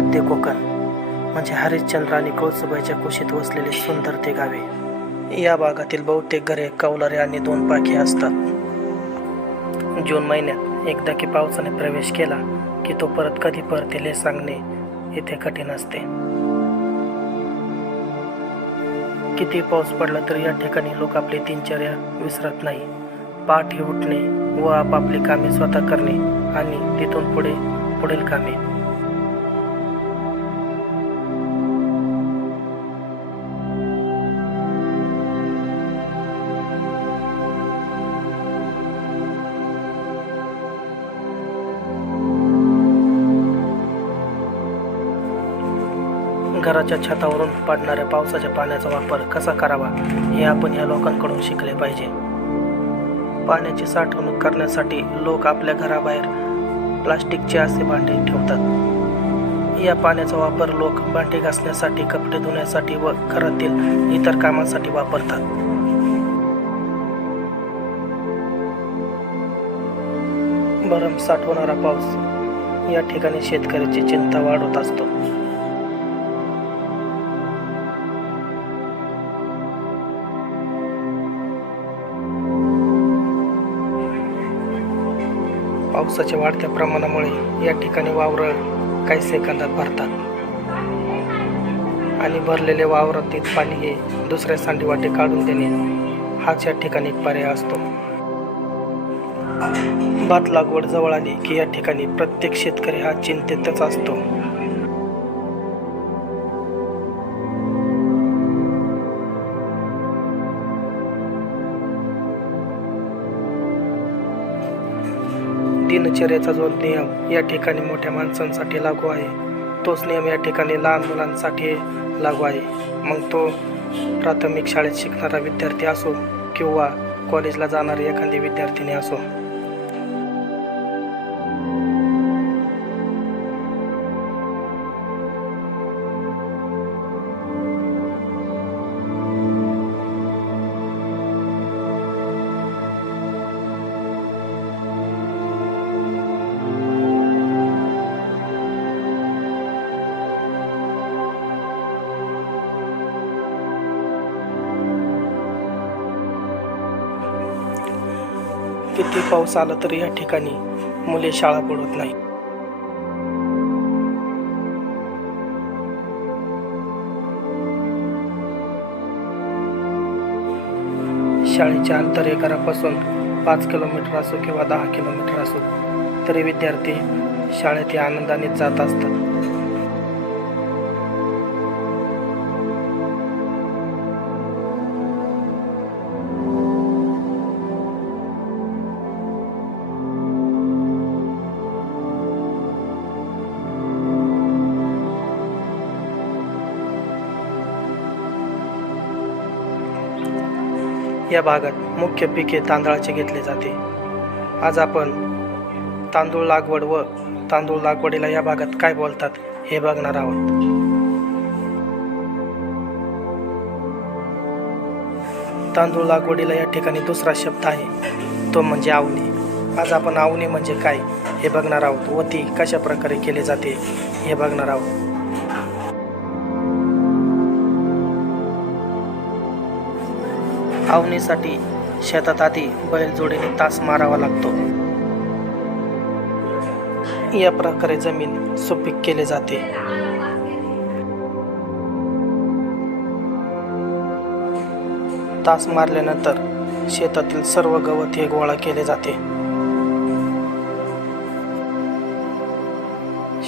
मध्य कोकण म्हणजे हरिश्चंद्र आणि कळसुबाईच्या कुशीत वसलेले सुंदर ते गावे. या भागातील बहुतेक घरे कौलारे आणि दोन पाखी असतात. जून महिन्यात एकदा की पावसाने प्रवेश केला की तो परत कधी परतेल हे सांगणे इथे कठीण असते. किती पाऊस पडला तरी या ठिकाणी लोक आपली दिनचर्या विसरत नाही. पहाटे उठणे व आपापली कामे स्वतः करणे आणि तिथून पुढील कामे. घराच्या छतावरून पडणाऱ्या पावसाच्या पाण्याचा वापर कसा करावा हे आपण या लोकांकडून शिकले पाहिजे. पाण्याची साठवणूक करण्यासाठी लोक आपल्या घराबाहेर प्लास्टिकचे असे भांडे ठेवतात. या पाण्याचा वापर लोक भांडी घासण्यासाठी, कपडे धुण्यासाठी व घरातील इतर कामांसाठी वापरतात. भरमसाठ होणारा पाऊस या ठिकाणी शेतकऱ्याची चिंता वाढवत असतो. पावसाच्या वाढत्या प्रमाणामुळे या ठिकाणी वावरं काही सेकंदात भरतात आणि भरलेले वावरातील पाणी हे दुसऱ्या सांडीवाटे काढून देणे हाच या ठिकाणी एक पर्याय असतो. भात लागवड जवळ आली की या ठिकाणी प्रत्येक शेतकरी हा चिंतेतच असतो. दिनचर्याचा जो नियम या ठिकाणी मोठ्या माणसांसाठी लागू आहे, तोच नियम या ठिकाणी लहान मुलांसाठी लागू आहे. मग तो प्राथमिक शाळेत शिकणारा विद्यार्थी असो किंवा कॉलेजला जाणारी एखादी विद्यार्थिनी असो. किती पाऊस आला तरी या ठिकाणी मुले शाळा बुडवत नाही. शाळेचे अंतर हे घरापासून 5 किलोमीटर असो किंवा 10 किलोमीटर असो, तरी विद्यार्थी शाळेत या आनंदाने जात असतात. या भागात मुख्य पिके तांदळाचे घेतले जाते. आज आपण तांदूळ लागवड व तांदूळ लागवडीला या भागात काय बोलतात हे बघणार आहोत. तांदूळ लागवडीला या ठिकाणी दुसरा शब्द आहे, तो म्हणजे आवणी. आज आपण आवणी म्हणजे काय हे बघणार आहोत व ती कशा प्रकारे केली जाते हे बघणार आहोत. आवणीसाठी शेतात आधी बैलजोडीने तास मारावा लागतो. या प्रकारे जमीन सुपीक केली जाते. तास मारल्यानंतर शेतातील सर्व गवत हे गोळा केले जाते.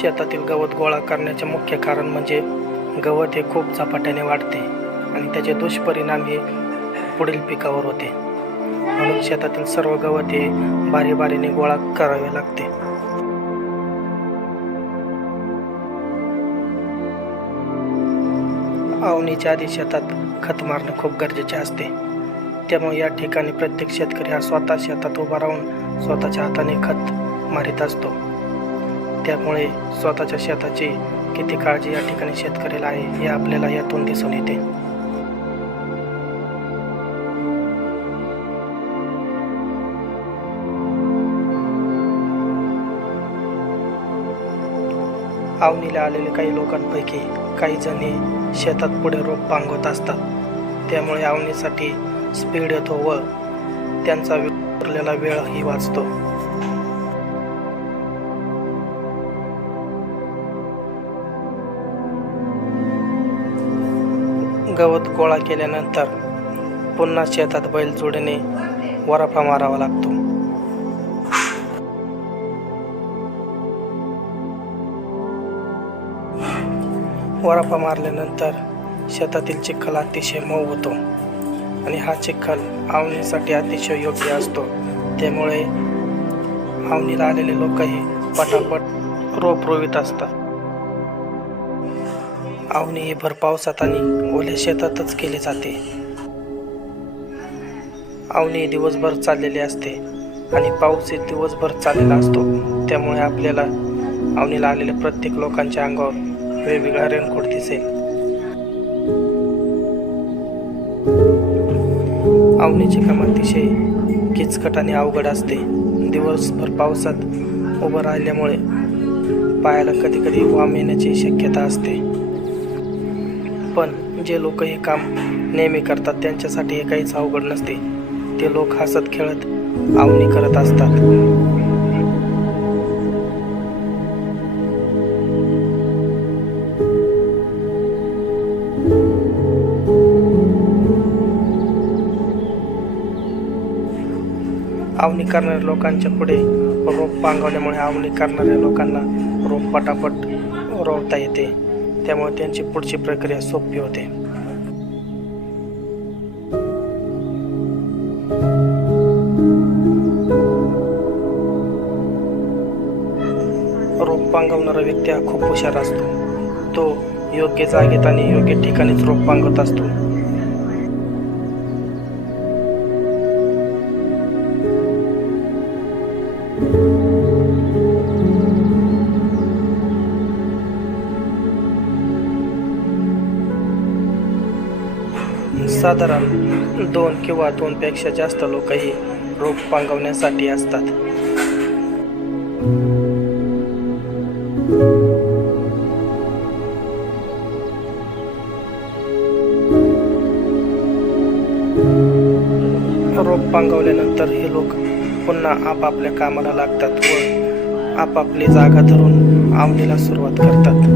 शेतातील गवत गोळा करण्याचे मुख्य कारण म्हणजे गवत हे खूप झपाट्याने वाढते आणि त्याचे दुष्परिणाम हे पुढील पिकावर होते. म्हणून शेतातील सर्व गवत हे बारीने गोळा करावे लागते. आवणीच्या आधी शेतात खत मारणे खूप गरजेचे असते. त्यामुळे या ठिकाणी प्रत्येक शेतकरी हा स्वतः शेतात उभा राहून स्वतःच्या हाताने खत मारित असतो. त्यामुळे स्वतःच्या शेताची किती काळजी या ठिकाणी शेतकऱ्याला आहे हे आपल्याला यातून दिसून येते. आवनीला आलेले काही लोकांपैकी काही जणी शेतात पुढे रोप पांगवत असतात. त्यामुळे आवनीसाठी स्पीड येतो व त्यांचा उरलेला वेळही वाचतो. गवत गोळा केल्यानंतर पुन्हा शेतात बैलजोडीने वराफा मारावा लागतो. वराफा मारल्यानंतर शेतातील चिखल अतिशय मऊ होतो आणि हा चिखल आवनीसाठी अतिशय योग्य असतो. त्यामुळे आवनीला आलेले लोकही पटापट रोप रोवीत असतात. आवनी ही भर पावसात आणि ओल्या शेतातच केली जाते. आवनी दिवसभर चाललेली असते आणि पाऊस दिवसभर चाललेला असतो. त्यामुळे आपल्याला आवनीला आलेल्या प्रत्येक लोकांच्या अंगावर वेगवेगळा रेनकोट दिसेल. आवनीचे काम अतिशय किचकट आणि अवघड असते. दिवसभर पावसात उभं राहिल्यामुळे पायाला कधी कधी वाम येण्याची शक्यता असते. पण जे लोक हे काम नेहमी करतात त्यांच्यासाठी हे काहीच अवघड नसते. ते लोक हसत खेळत आवनी करत असतात. आवनी करणाऱ्या लोकांच्या पुढे रोप पांगवल्यामुळे आवनी करणाऱ्या लोकांना रोप पटापट रोवता येते. त्यामुळे त्यांची पुढची प्रक्रिया सोपी होते. रोप पांगवणारा व्यक्ती हा खूप हुशार असतो. तो योग्य जागेत आणि योग्य ठिकाणीच रोप पांगवत असतो. साधारण 2 किंवा 2 पेक्षा जास्त लोकही रोप पांगवण्यासाठी असतात. रोप पांगवल्यानंतर हे लोक पुन्हा आपापल्या कामाला लागतात व आपापली जागा धरून आवनीला सुरुवात करतात.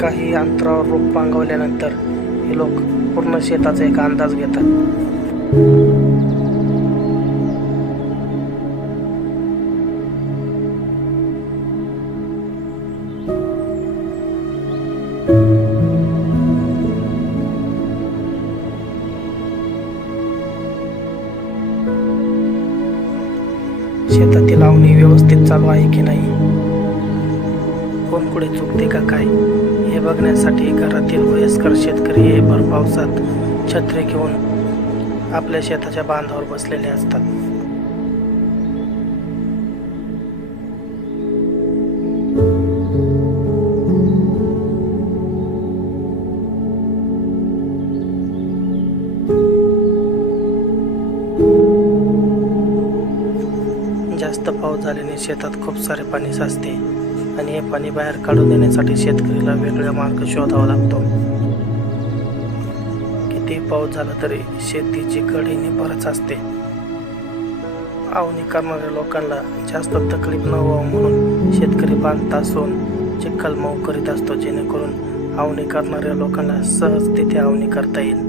काही अंतरावर रोप पांगवल्यानंतर हे लोक पूर्ण शेताचा एक अंदाज घेतात. शेतातील आवनी व्यवस्थित चालू आहे की नाही, कोण कुठे चुकते का काय हे बघण्यासाठी घरातील वयस्कर शेतकरी हे भर पावसात छत्री घेऊन आपल्या शेताच्या बांधावर बसलेले असतात. जास्त पाऊस झाल्याने शेतात खूप सारे पाणी साचते आणि हे पाणी बाहेर काढून देण्यासाठी शेतकरीला वेगळा मार्ग शोधावा लागतो. किती पाऊस झाला तरी शेतीची कड ही निबरच असते. आवनी करणाऱ्या लोकांना जास्त तकलीफ न व्हावं म्हणून शेतकरी बांध तासून चिखल मऊ करीत असतो, जेणेकरून आवनी करणाऱ्या लोकांना सहज तिथे आवनी करता येईल.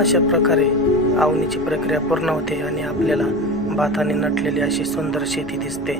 अशा प्रकारे आवणीची प्रक्रिया पूर्ण होते आणि आपल्याला भाताने नटलेली अशी सुंदर शेती दिसते.